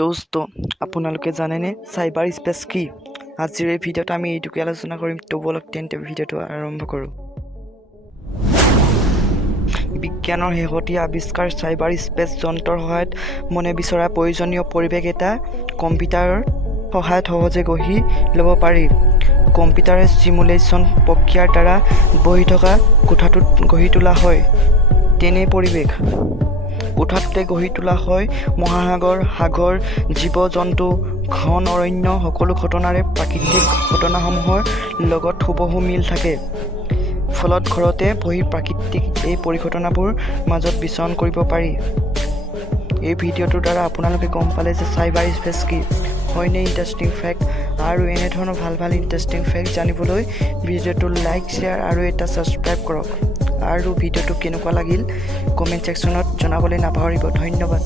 দোস্ত আপোনালোকে জানেনে চাইবাৰ স্পেচ কি? আজিৰ এই ভিডিঅ'ত আমি এইটোকে আলোচনা কৰিম। তো বলক তেন্তে ভিডিঅ'টো আৰম্ভ কৰোঁ। বিজ্ঞানৰ শেহতীয়া আৱিষ্কাৰ চাইবাৰ স্পেচ যন্ত্ৰৰ সহায়ত মনে বিচৰা প্ৰয়োজনীয় পৰিৱেশ এটা কম্পিউটাৰৰ সহায়ত সহজে গঢ়ি ল'ব পাৰি। কম্পিউটাৰে চিমুলেশ্যন প্ৰক্ৰিয়াৰ দ্বাৰা বহি থকা কোঠাটোত গঢ়ি তোলা হয়। তেনে পৰিৱেশ কোঠাটোতে গঢ়ি তোলা হয় মহাসাগৰ, সাগৰ, জীৱ-জন্তু, ঘন অৰণ্য সকলো ঘটনাৰে প্ৰাকৃতিক ঘটনাসমূহৰ লগত হুবহু মিল থাকে। ফলত ঘৰতে বহি প্ৰাকৃতিক এই পৰিঘটনাবোৰ মাজত বিচৰণ কৰিব পাৰি। এই ভিডিঅ'টোৰ দ্বাৰা আপোনালোকে গম পালে যে চাইবাৰ স্পেচ কি। হয়নে ইণ্টাৰেষ্টিং ফেক্ট? আৰু এনেধৰণৰ ভাল ইণ্টাৰেষ্টিং ফেক্ট জানিবলৈ ভিডিঅ'টো লাইক, শ্বেয়াৰ আৰু এটা ছাবস্ক্ৰাইব কৰক। আৰু ভিডিঅ'টো কেনেকুৱা লাগিল কমেণ্ট ছেকশ্যনত জনাবলৈ নাপাহৰিব। ধন্যবাদ।